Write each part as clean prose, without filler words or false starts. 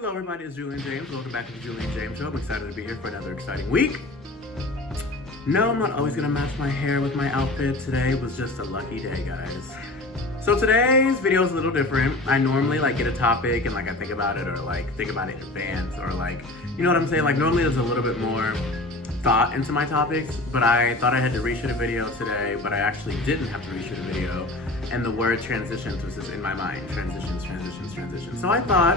Hello everybody, it's Julian James. Welcome back to the Julian James Show. I'm excited to be here for another exciting week. No, I'm not always gonna match my hair with my outfit. Today was just a lucky day, guys. So today's video is a little different. I normally get a topic and I think about it or think about it in advance or you know what I'm saying? Normally there's a little bit more thought into my topics, but I thought I had to reshoot a video today, but I actually didn't have to reshoot a video. And the word transitions was just in my mind. Transitions. So I thought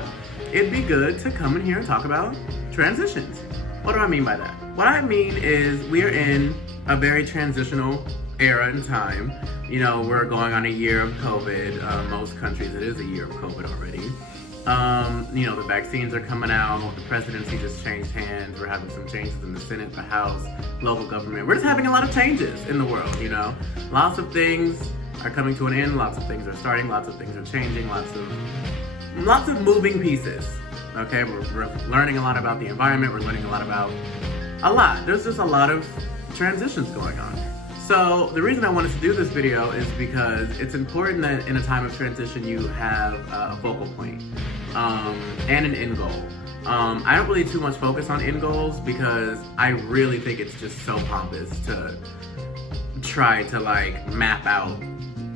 it'd be good to come in here and talk about transitions. What do I mean by that? What I mean is we're in a very transitional era in time. You know, we're going on a year of COVID. Most countries, it is a year of COVID already. You know, the vaccines are coming out. The presidency just changed hands. We're having some changes in the Senate, the House, local government. We're just having a lot of changes in the world, you know. Lots of things are coming to an end. Lots of things are starting. Lots of things are changing. Lots of moving pieces. Okay, we're learning a lot about the environment. We're learning a lot. There's just a lot of transitions going on. So the reason I wanted to do this video is because it's important that in a time of transition you have a focal point and an end goal. I don't really too much focus on end goals because I really think it's just so pompous to try to map out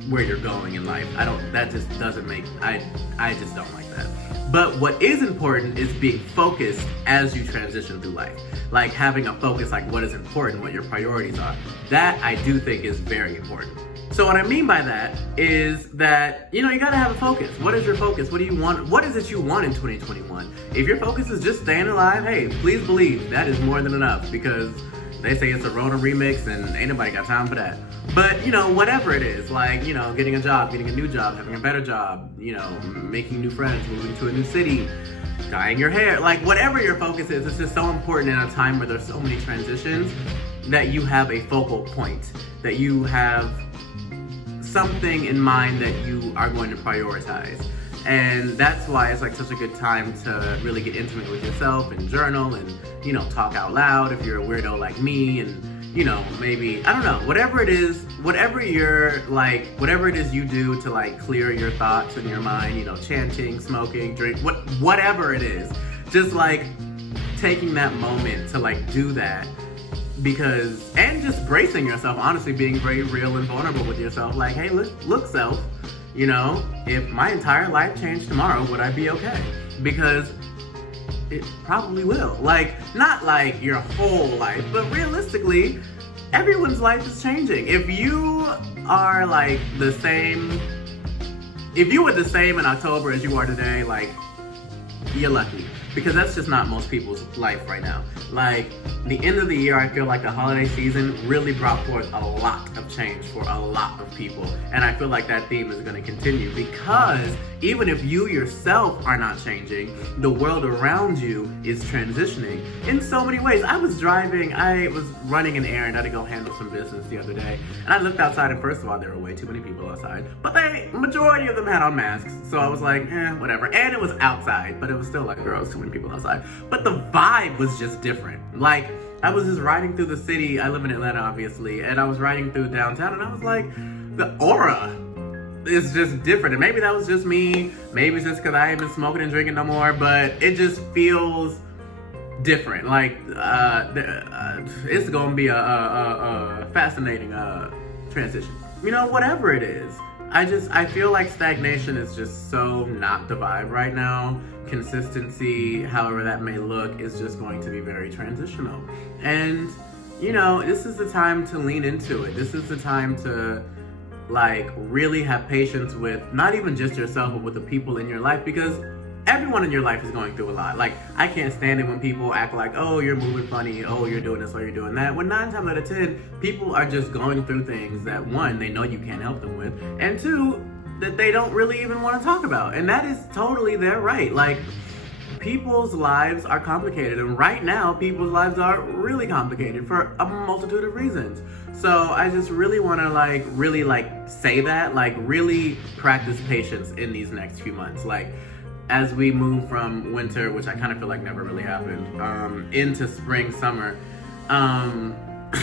where you're going in life. That just doesn't make, I just don't like that. But what is important is being focused as you transition through life. Having a focus, what is important, what your priorities are. That I do think is very important. So what I mean by that is that, you know, you gotta have a focus. What is your focus? What do you want? What is it you want in 2021? If your focus is just staying alive, hey, please believe that is more than enough because they say it's a Rona remix and ain't nobody got time for that. But, you know, whatever it is, you know, getting a job, getting a new job, having a better job, you know, making new friends, moving to a new city, dyeing your hair, whatever your focus is, it's just so important in a time where there's so many transitions that you have a focal point, that you have something in mind that you are going to prioritize. And that's why it's such a good time to really get intimate with yourself and journal and, you know, talk out loud if you're a weirdo like me and, you know, maybe, I don't know, whatever it is you do to clear your thoughts in your mind, you know, chanting, smoking, drink, whatever it is, just taking that moment to do that because, and just bracing yourself, honestly, being very real and vulnerable with yourself, hey, look self, you know, if my entire life changed tomorrow, would I be okay? Because it probably will. Not your whole life, but realistically, everyone's life is changing. If you are the same, if you were the same in October as you are today, you're lucky. Because that's just not most people's life right now. The end of the year, I feel the holiday season really brought forth a lot of change for a lot of people. And I feel that theme is gonna continue because even if you yourself are not changing, the world around you is transitioning in so many ways. I was running an errand, I had to go handle some business the other day. And I looked outside and first of all, there were way too many people outside. But majority of them had on masks. So I was whatever. And it was outside, but it was still girl, too many people outside. But the vibe was just different. I was just riding through the city. I live in Atlanta, obviously, and I was riding through downtown, and I was the aura is just different. And maybe that was just me. Maybe it's just because I ain't been smoking and drinking no more, but it just feels different. It's gonna be a fascinating transition. You know, whatever it is. I feel stagnation is just so not the vibe right now. Consistency, however that may look, is just going to be very transitional. And, you know, this is the time to lean into it. This is the time to, really have patience with not even just yourself, but with the people in your life because everyone in your life is going through a lot. I can't stand it when people act oh, you're moving funny, oh, you're doing this or you're doing that. When 9 times out of 10, people are just going through things that, one, they know you can't help them with, and two, that they don't really even want to talk about. And that is totally their right. People's lives are complicated. And right now, people's lives are really complicated for a multitude of reasons. So I just really want to really say that, really practice patience in these next few months. As we move from winter, which I kind of feel never really happened, into spring, summer,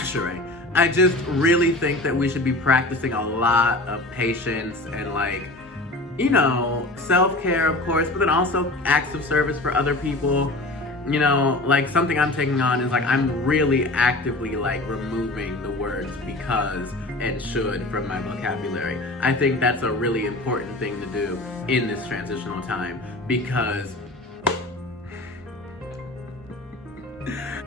sure. I just really think that we should be practicing a lot of patience and you know, self-care, of course, but then also acts of service for other people. You know, like something I'm taking on is like I'm really actively like removing the words because and should from my vocabulary. I think that's a really important thing to do in this transitional time because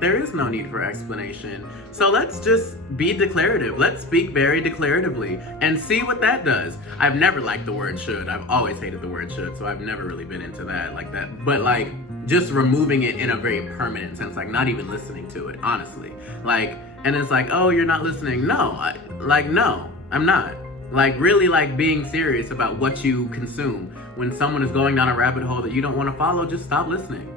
there is no need for explanation. So let's just be declarative. Let's speak very declaratively and see what that does. I've never liked the word should. I've always hated the word should, so I've never really been into that like that. But like just removing it in a very permanent sense, like not even listening to it, honestly. Like, and it's like, oh, you're not listening. No, no, I'm not. Like really like being serious about what you consume. When someone is going down a rabbit hole that you don't want to follow, just stop listening.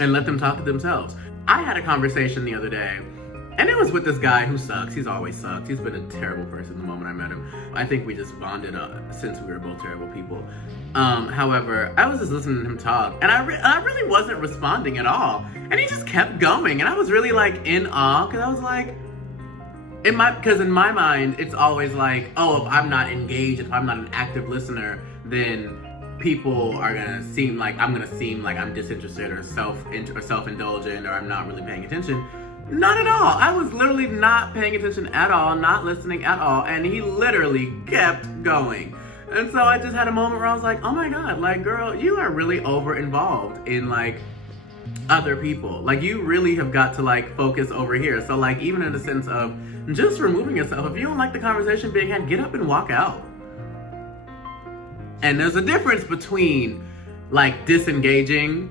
And let them talk to themselves. I had a conversation the other day, and it was with this guy who sucks. He's always sucked. He's been a terrible person the moment I met him. I think we just bonded since we were both terrible people. However, I was just listening to him talk, and I really wasn't responding at all. And he just kept going, and I was really like in awe, because I was like, because in my mind, it's always like, oh, if I'm not engaged, if I'm not an active listener, then people are gonna seem like I'm disinterested or self-indulgent, or I'm not really paying attention. Not at all. I was literally not paying attention at all, not listening at all, and he literally kept going. And so I just had a moment where I was like, oh my God, like girl, you are really over-involved in like other people. Like you really have got to like focus over here. So like even in the sense of just removing yourself, if you don't like the conversation being had, get up and walk out. And there's a difference between like disengaging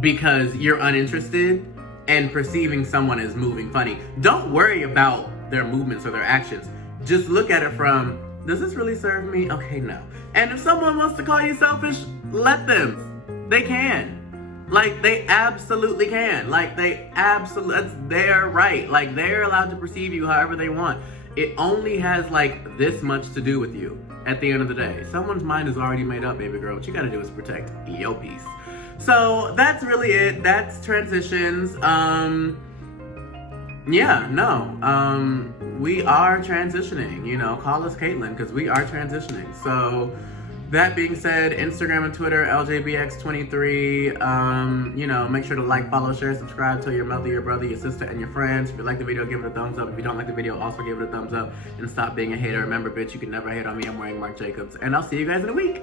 because you're uninterested and perceiving someone as moving funny. Don't worry about their movements or their actions. Just look at it from, does this really serve me? Okay, no. And if someone wants to call you selfish, let them. They can. Like, they absolutely can. Like, that's their right. Like, they're allowed to perceive you however they want. It only has like this much to do with you. At the end of the day, someone's mind is already made up, baby girl. What you gotta do is protect your peace. So that's really it. That's transitions. We are transitioning. You know, call us Caitlin because we are transitioning. So that being said, Instagram and Twitter, LJBX23. You know, make sure to like, follow, share, subscribe, tell your mother, your brother, your sister, and your friends. If you like the video, give it a thumbs up. If you don't like the video, also give it a thumbs up. And stop being a hater. Remember, bitch, you can never hate on me. I'm wearing Marc Jacobs. And I'll see you guys in a week.